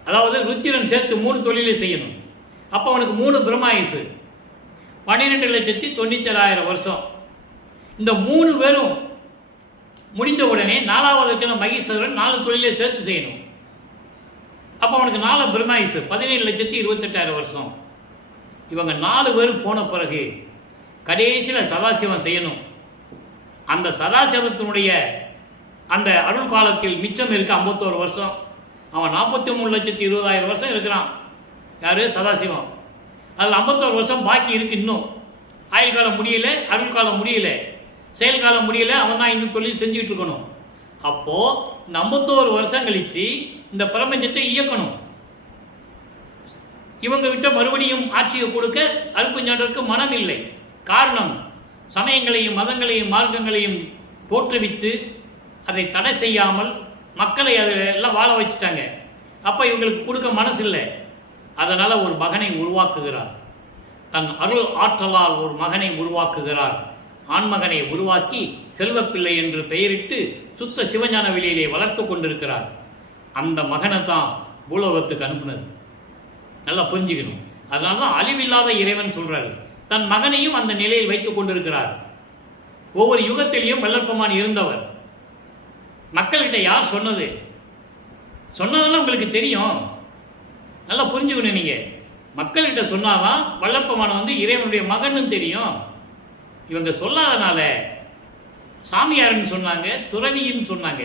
அதாவது ருத்திரன் சேர்த்து 3 தொழிலை செய்யணும். அப்போ அவனுக்கு 3 பிரம்மாயுசு. 12,97,000 வருஷம். இந்த 3 பேரும் முடிந்த உடனே 4வதுக்கு மகேஸ்வரன் 4 தொழிலை சேர்த்து செய்யணும். அப்போ அவனுக்கு 4 பிரம்மாயுசு 17,28,000 வருஷம். இவங்க 4 பேரும் போன பிறகு கடைசியில் சதாசிவம் செய்யணும். அந்த சதாசிவத்தினுடைய அந்த அருள் காலத்தில் மிச்சம் இருக்கு 51 வருஷம். அவன் 43,20,000 வருஷம் இருக்கிறான். யாரு? சதாசிவம். அதில் 51 வருஷம் பாக்கி இருக்கு. இன்னும் ஆயுள் காலம் முடியல, அருள் காலம் முடியல, செயல் காலம் முடியல. அவன் தான் இந்த தொழில் செஞ்சுக்கிட்டு இருக்கணும். அப்போ இந்த 51 வருஷம் கழிச்சு இந்த பிரபஞ்சத்தை இயக்கணும். இவங்க விட்ட மறுபடியும் ஆட்சியை கொடுக்க அருட்பெருஞ்சோதிக்கு மனம் இல்லை. காரணம், சமயங்களையும் மதங்களையும் மார்க்கங்களையும் தோற்றுவித்து அதை தடை செய்யாமல் மக்களை அதெல்லாம் வாழ வச்சுட்டாங்க. அப்போ இவங்களுக்கு கொடுக்க மனசு இல்லை. அதனால் ஒரு மகனை உருவாக்குகிறார். தன் அருள் ஆற்றலால் ஒரு மகனை உருவாக்குகிறார். ஆண்மகனை உருவாக்கி செல்வப்பிள்ளை என்று பெயரிட்டு சுத்த சிவஞான வெளியிலே வளர்த்து கொண்டிருக்கிறார். அந்த மகனை தான் பூலோகத்துக்கு அனுப்புனது. நல்லா புரிஞ்சுக்கணும். அதனால தான் அழிவில்லாத இறைவன் சொல்றாரு. தன் மகனையும் அந்த நிலையில் வைத்துக் கொண்டிருக்கிறார். ஒவ்வொரு யுகத்திலையும் வல்லற்பமான் இருந்தவர். மக்கள்கிட்ட யார் சொன்னது? சொன்னதெல்லாம் உங்களுக்கு தெரியும். நல்லா புரிஞ்சுக்கணும். நீங்க மக்கள்கிட்ட சொன்னாதான் வல்லற்பமான இறைவனுடைய மகன் தெரியும். இவங்க சொல்லாதனால சாமியார்னு சொன்னாங்க, துறவின்னு சொன்னாங்க,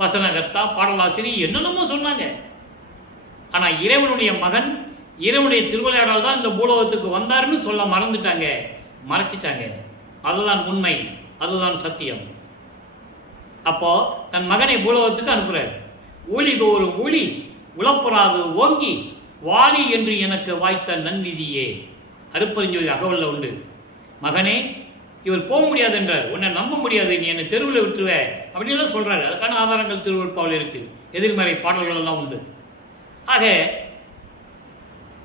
வசனகர்த்தா, பாடலாசிரியர் என்னென்னமோ சொன்னாங்க. ஆனால் இறைவனுடைய மகன், இறைவனுடைய திருவிளையாடல் தான் இந்த பூலோகத்துக்கு வந்தாருன்னு சொல்ல மறந்துட்டாங்க, மறைச்சிட்டாங்க. அதுதான் உண்மை, அதுதான் சத்தியம். அப்போ தன் மகனை பூலோகத்துக்கு அனுப்புறார். ஊழிதோறும் ஊழி உளப்புறாது ஓங்கி வாலி என்று எனக்கு வாய்த்த நன்னிதியே. அருட்பெருஞ்சோதி அகவல்ல உண்டு. மகனே, இவர் போக முடியாது என்றார். உன்னை நம்ப முடியாது, நீ என்னை தெருவில் விட்டுருவ அப்படின்லாம் சொல்றாரு. அதுக்கான ஆதாரங்கள் திருவருட்பாவில் இருக்கு. எதிர்மறை பாடல்கள் எல்லாம் உண்டு. ஆக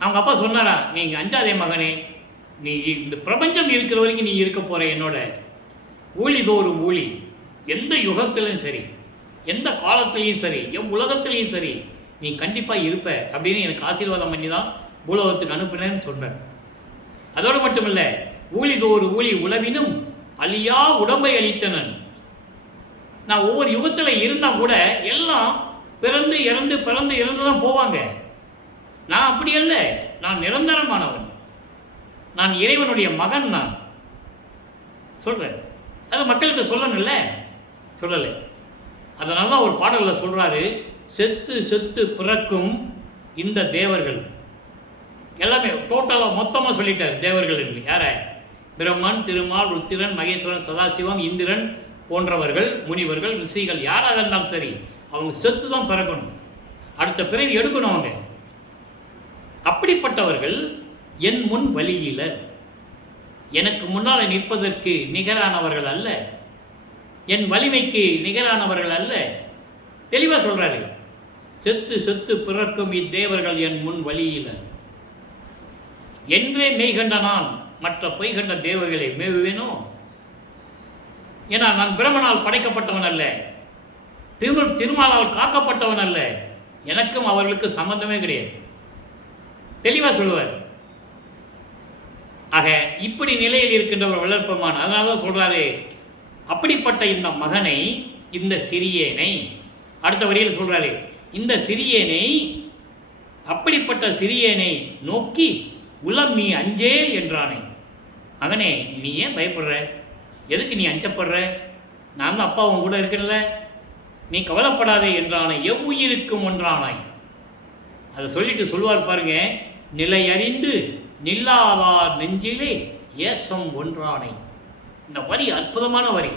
அவங்க அப்பா சொன்னாரா, நீங்க அஞ்சாதே மகனே, நீ இந்த பிரபஞ்சம் இருக்கிற வரைக்கும் நீ இருக்க போற என்னோட. ஊழிதோறும் ஊழி, எந்த யுகத்திலையும் சரி, எந்த காலத்திலையும் சரி, உலகத்திலையும் சரி, நீ கண்டிப்பா இருப்ப அப்படின்னு எனக்கு ஆசீர்வாதம் பண்ணி தான் பூலோகத்துக்கு அனுப்பினேன்னு சொன்னார். அதோடு மட்டுமில்ல, ஊழிதோறு ஊழி உளவினும் அழியா உடம்பை அளித்தனன். நான் ஒவ்வொரு யுகத்துல இருந்தா கூட எல்லாம் பிறந்து இறந்து பிறந்து இறந்து தான் போவாங்க. நான் அப்படி அல்ல, நான் நிரந்தரமானவன், நான் இறைவனுடைய மகன். நான் சொல்றேன், அது மக்கள்கிட்ட சொல்லணும்ல, சொல்லலை. அதனால தான் ஒரு பாடலில் சொல்றாரு, செத்து செத்து பிறக்கும் இந்த தேவர்கள் எல்லாமே டோட்டலாக மொத்தமாக சொல்லிட்டார். தேவர்கள் என்று யார? பிரம்மன், திருமால், ருத்திரன், மகேஸ்வரன், சதாசிவம், இந்திரன் போன்றவர்கள், முனிவர்கள், ரிஷிகள் யாராக இருந்தாலும் சரி, அவங்க செத்து தான் பிறக்கணும், அடுத்த பிறவி எடுக்கணும் அவங்க. அப்படிப்பட்டவர்கள் என் முன் வழியிலர், எனக்கு முன்னால் நிற்பதற்கு நிகரானவர்கள் அல்ல, என் வலிமைக்கு நிகரானவர்கள் அல்ல. தெளிவாக சொல்றாரு. செத்து செத்து பிறக்கும் இத்தேவர்கள் என் முன் வழியிலர். என்றே மெய்கண்ட நான் மற்ற பொய்கண்ட தேவர்களை மேவுவேனோ? ஏன்னா நான் பிரம்மனால் படைக்கப்பட்டவன் அல்ல, திருமாலால் காக்கப்பட்டவன் அல்ல. எனக்கும் அவர்களுக்கு சம்பந்தமே கிடையாது. தெளிவா சொல்லுவார். ஆக இப்படி நிலையில் இருக்கின்றவர் வளர்ப்பமான். அதனால சொல்றாரு, அப்படிப்பட்ட இந்த மகனை, இந்த சிறியேனை, அடுத்த வரியில் சொல்றாரு, இந்த சிறியேனை, அப்படிப்பட்ட சிறியேனை நோக்கி உளம் நீ அஞ்சேல் என்றானே. மகனே, நீ ஏன் பயப்படுற? எதுக்கு நீ அஞ்சப்படுற? நான் தான் அப்பா உன் கூட இருக்கேன்ல, நீ கவலைப்படாதே என்றானே. எவ்வுயிருக்கும் ஒன்றானாய். அதை சொல்லிட்டு சொல்லுவார் பாருங்க, நிலை அறிந்து நில்லாதார் நெஞ்சிலே ஏசம் ஒன்றானை. இந்த வரி அற்புதமான வரி.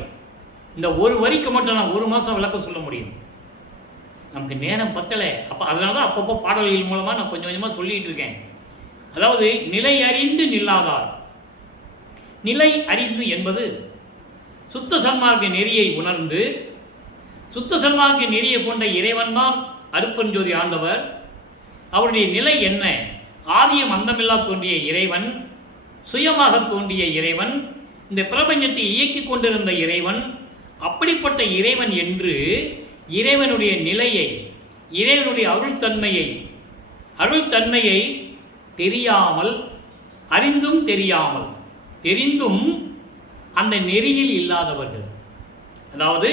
இந்த ஒரு வரிக்கு மட்டும் நான் 1 மாதம் விளக்கம் சொல்ல முடியும். நமக்கு நேரம் பத்தலை. அதனால தான் அப்பப்போ பாடல்கள் மூலமாக நான் கொஞ்சம் கொஞ்சமாக சொல்லிட்டு இருக்கேன். அதாவது நிலை அறிந்து நில்லாதார். நிலை அறிந்து என்பது சுத்த சன்மார்க்க நெறியை உணர்ந்து, சுத்த சன்மார்க்க நெறியை கொண்ட இறைவன் தான் அருட்பெருஞ்சோதி ஆண்டவர். அவருடைய நிலை என்ன? ஆதியம் அந்தமில்லா தோன்றிய இறைவன், சுயமாக தோன்றிய இறைவன், இந்த பிரபஞ்சத்தை இயக்கி கொண்டிருந்த இறைவன். அப்படிப்பட்ட இறைவன் என்று இறைவனுடைய நிலையை, இறைவனுடைய அருள்தன்மையை தெரியாமல் அறிந்தும் தெரியாமல், தெரிந்தும் அந்த நெறியில் இல்லாதவர்கள், அதாவது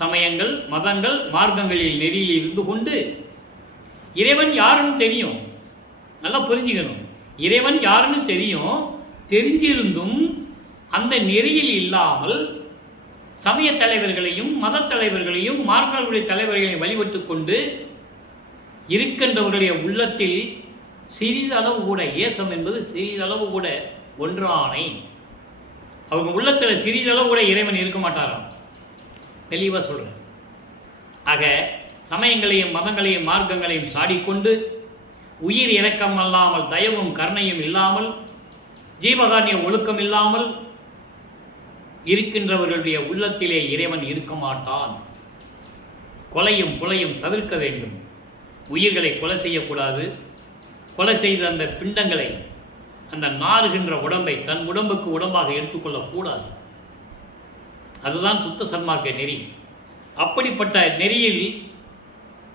சமயங்கள், மதங்கள், மார்க்கங்களில் நெறியில் இருந்து கொண்டு இறைவன் யாருன்னு தெரியும், நல்லா புரிஞ்சுக்கணும். இறைவன் யாருன்னு தெரியும், தெரிஞ்சிருந்தும் அந்த நெறியில் இல்லாமல் சமய தலைவர்களையும் மத தலைவர்களையும் மார்க்கங்களுடைய தலைவர்களையும் வழிபட்டு கொண்டு இருக்கின்றவர்களுடைய உள்ளத்தில் சிறிதளவு கூட, ஏசம் என்பது சிறிதளவு கூட ஒன்றானை, அவங்க உள்ளத்தில் சிறிதளவு கூட இறைவன் இருக்க மாட்டாராம். தெளிவாக சொல்கிறேன். ஆக சமயங்களையும் மதங்களையும் மார்க்கங்களையும் சாடிக்கொண்டு உயிர் இரக்கம் அல்லாமல், தயவும் கருணையும் இல்லாமல், ஜீவகாரிய ஒழுக்கம் இல்லாமல் இருக்கின்றவர்களுடைய உள்ளத்திலே இறைவன் இருக்க மாட்டான். கொலையும் கொலையும் தவிர்க்க வேண்டும். உயிர்களை கொலை செய்யக்கூடாது. கொலை செய்த அந்த பிண்டங்களை, அந்த நாறுகின்ற உடம்பை தன் உடம்புக்கு உடம்பாக எடுத்துக்கொள்ளக்கூடாது. அதுதான் சுத்த சன்மார்க்க நெறி. அப்படிப்பட்ட நெறியில்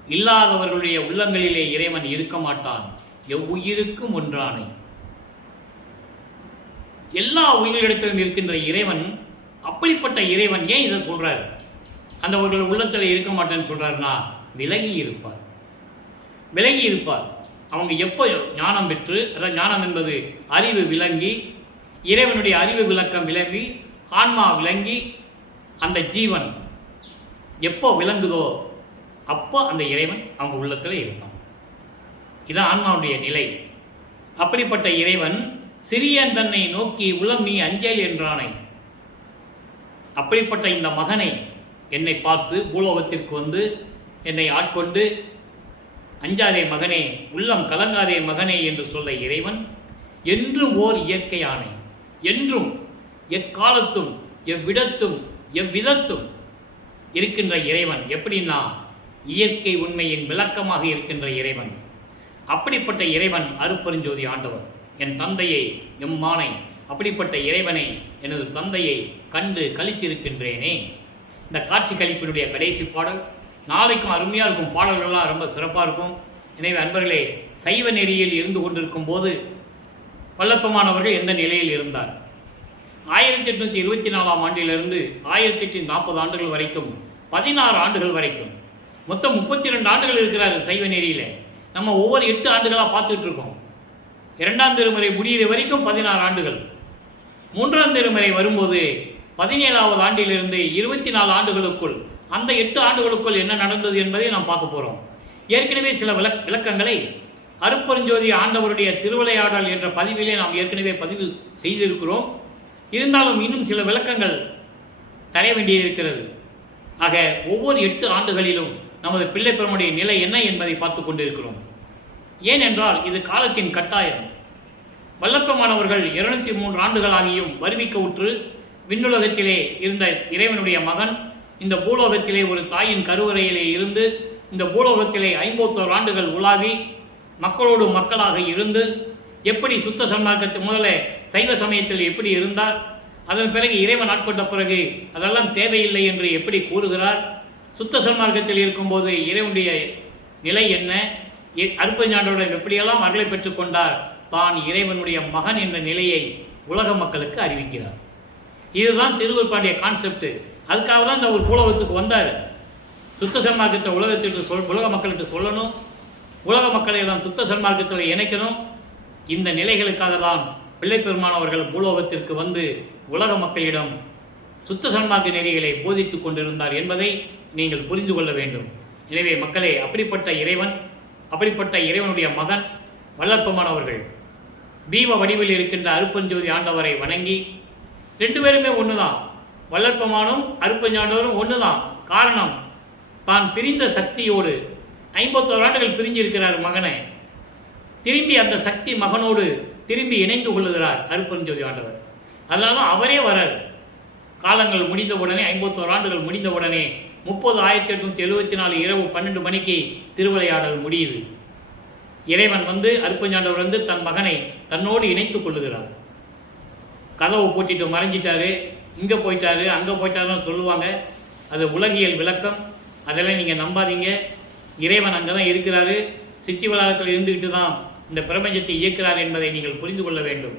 இல்லாதவர்களுடைய உள்ளங்களிலே இறைவன் இருக்க மாட்டான். எவ்வுயிருக்கும் ஒன்றானை, எல்லா உயிர்களிடத்திலும் இருக்கின்ற இறைவன், அப்படிப்பட்ட இறைவன் ஏன் இதை சொல்றார்? அந்த அவர்கள் உள்ளத்தில் இருக்க மாட்டேன்னு சொல்றாருன்னா, விலகி இருப்பார். விலகி இருப்பார். அவங்க எப்போ ஞானம் பெற்று, அதாவது ஞானம் என்பது அறிவு விளங்கி, இறைவனுடைய அறிவு விளக்கம் விளங்கி, ஆன்மா விளங்கி, அந்த ஜீவன் எப்போ விளங்குதோ அப்போ அந்த இறைவன் அவங்க உள்ளத்தில் இருப்பான். இதுதான் ஆன்மாவுடைய நிலை. அப்படிப்பட்ட இறைவன் சிறியன் தன்னை நோக்கி உளம் நீ அஞ்சல் என்றானை. அப்படிப்பட்ட இந்த மகனை என்னை பார்த்து பூலோகத்திற்கு வந்து என்னை ஆட்கொண்டு, அஞ்சாதே மகனே, உள்ளம் கலங்காதே மகனே என்று சொல்ல இறைவன் என்றும் ஓர் இயற்கையானை, என்றும் எக்காலத்தும் எவ்விடத்தும் எவ்விதத்தும் இருக்கின்ற இறைவன். எப்படின்னா, இயற்கை உண்மையின் விளக்கமாக இருக்கின்ற இறைவன். அப்படிப்பட்ட இறைவன் அருட்பெருஞ்சோதி ஆண்டவர், என் தந்தையை, எம்மானை, அப்படிப்பட்ட இறைவனை, எனது தந்தையை கண்டு கழித்திருக்கின்றேனே. இந்த காட்சி கழிப்பினுடைய கடைசி பாடல் நாளைக்கும் அருமையாக இருக்கும். பாடல்கள்லாம் ரொம்ப சிறப்பாக இருக்கும். எனவே அன்பர்களே, சைவ நெறியில் இருந்து கொண்டிருக்கும் போது வல்லப்பமானவர்கள் எந்த நிலையில் இருந்தார்? 1824ஆம் ஆண்டிலிருந்து 1840 ஆண்டுகள் வரைக்கும், 16 ஆண்டுகள் வரைக்கும், மொத்தம் 32 ஆண்டுகள் இருக்கிறார் சைவ நெறியில். நம்ம ஒவ்வொரு 8 ஆண்டுகளாக பார்த்துட்டு இருக்கோம். 2ஆம் திருமுறை முடிகிற வரைக்கும் 16 ஆண்டுகள். 3ஆம் திருமுறை வரும்போது 17ஆவது ஆண்டிலிருந்து 24 ஆண்டுகளுக்குள், அந்த 8 ஆண்டுகளுக்குள் என்ன நடந்தது என்பதை நாம் பார்க்க போகிறோம். ஏற்கனவே சில விளக்கங்களை அருட்பெருஞ்சோதி ஆண்டவருடைய திருவிளையாடல் என்ற பதிவிலே நாம் ஏற்கனவே பதிவு செய்திருக்கிறோம். இருந்தாலும் இன்னும் சில விளக்கங்கள் தர வேண்டியிருக்கிறது. ஆக ஒவ்வொரு 8 ஆண்டுகளிலும் நமது பிள்ளை பெருமுடைய நிலை என்ன என்பதை பார்த்து கொண்டிருக்கிறோம். ஏனென்றால் இது காலத்தின் கட்டாயம். வல்லப்பமானவர்கள் 203 ஆண்டுகளாகியும் வருவிக்க உற்று விண்ணுலகத்திலே இருந்த இறைவனுடைய மகன் இந்த பூலோகத்திலே ஒரு தாயின் கருவறையிலே இருந்து இந்த பூலோகத்திலே 51 ஆண்டுகள் உலாவி மக்களோடு மக்களாக இருந்து எப்படி சுத்த சன்மார்க்கத்தை முதல்ல சைவ சமயத்தில் எப்படி இருந்தார், அதன் பிறகு இறைவன் ஆட்கொண்ட பிறகு அதெல்லாம் தேவையில்லை என்று எப்படி கூறுகிறார், சுத்த சன்மார்க்கத்தில் இருக்கும்போது இறைவனுடைய நிலை என்ன, அருட்பெருஞ்சாண்டவருடன் எப்படியெல்லாம் அருளை பெற்றுக்கொண்டார், தான் இறைவனுடைய மகன் என்ற நிலையை உலக மக்களுக்கு அறிவிக்கிறார். இதுதான் திருவருட்பாண்டிய கான்செப்ட். அதுக்காக தான் இந்த ஒரு பூலோகத்துக்கு வந்தார். சுத்த சன்மார்க்கத்தை உலகத்திற்கு உலக மக்களுக்கு சொல்லணும், உலக மக்களை எல்லாம் சுத்த சன்மார்க்கத்தில் இணைக்கணும். இந்த நிலைகளுக்காக தான் பிள்ளை பெருமானவர்கள் பூலோகத்திற்கு வந்து உலக மக்களிடம் சுத்த சன்மார்க்க நெறிகளை போதித்து கொண்டிருந்தார் என்பதை நீங்கள் புரிந்து கொள்ள வேண்டும். எனவே மக்களே, அப்படிப்பட்ட இறைவன், அப்படிப்பட்ட இறைவனுடைய மகன் வல்லப்பமானவர்கள் தீப வடிவில் இருக்கின்ற அருட்பெருஞ்சோதி ஆண்டவரை வணங்கி, 2 பேருமே ஒன்று தான், வல்லப்பமானும் அருட்பெருஞ்சாண்டவரும் ஒன்று தான். காரணம், தான் பிரிந்த சக்தியோடு 51 ஆண்டுகள் பிரிஞ்சிருக்கிறார் மகனை. திரும்பி அந்த சக்தி மகனோடு திரும்பி இணைந்து கொள்ளுகிறார் அருட்பெருஞ்சோதி ஆண்டவர். அதனால அவரே வரார். காலங்கள் முடிந்தவுடனே, 51 ஆண்டுகள் முடிந்தவுடனே 30/1874 இரவு 12 மணிக்கு திருவிளையாடல் முடியுது. இறைவன் வந்து அருட்பெருஞ்சாண்டவர் வந்து தன் மகனை தன்னோடு இணைத்துக் கொள்ளுகிறார். கதவை போட்டிட்டு மறைஞ்சிட்டாரு, இங்கே போயிட்டாரு அங்கே போயிட்டாருன்னு சொல்லுவாங்க. அது உலகியல் விளக்கம். அதெல்லாம் நீங்கள் நம்பாதீங்க. இறைவன் அங்கே தான் இருக்கிறாரு. சித்தி வளாகத்தில் இருந்துக்கிட்டு தான் இந்த பிரபஞ்சத்தை இயக்கிறார் என்பதை நீங்கள் புரிந்து கொள்ள வேண்டும்.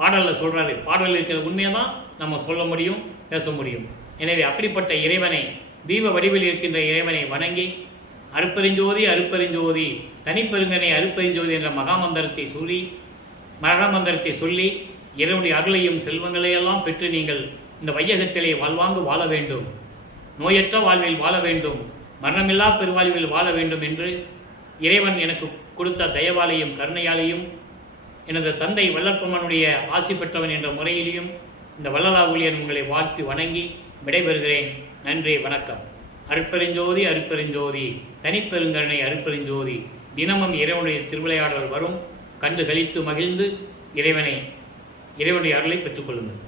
பாடலில் சொல்கிறாரு. பாடலில் இருக்கிற உண்மையை தான் நம்ம சொல்ல முடியும், பேச முடியும். எனவே அப்படிப்பட்ட இறைவனை, தீப வடிவில் இருக்கின்ற இறைவனை வணங்கி அருட்பெருஞ்சோதி அருட்பெருஞ்சோதி தனிப்பெருங்கனை அருட்பெருஞ்சோதி என்ற மகாமந்திரத்தை சொல்லி இறைவனுடைய அருளையும் செல்வங்களையெல்லாம் பெற்று நீங்கள் இந்த வையகத்திலே வாழ்வாங்கு வாழ வேண்டும், நோயற்ற வாழ்வில் வாழ வேண்டும், மரணமில்லா பெருவாழ்வில் வாழ வேண்டும் என்று இறைவன் எனக்கு கொடுத்த தயவாலையும் கருணையாலையும் எனது தந்தை வல்லற்பெருமானுடைய ஆசி பெற்றவன் என்ற முறையிலையும் இந்த வள்ளலா ஊழியன் உங்களை வாழ்த்து வணங்கி விடைபெறுகிறேன். நன்றி, வணக்கம். அருட்பெருஞ்சோதி அருட்பெருஞ்சோதி தனிப்பெருங்கருணை அருட்பெருஞ்சோதி. தினமும் இறைவனுடைய திருவிளையாடல் வரும், கண்டு கழித்து மகிழ்ந்து இறைவனுடைய அருளை பெற்றுக்கொள்ளுங்கள்.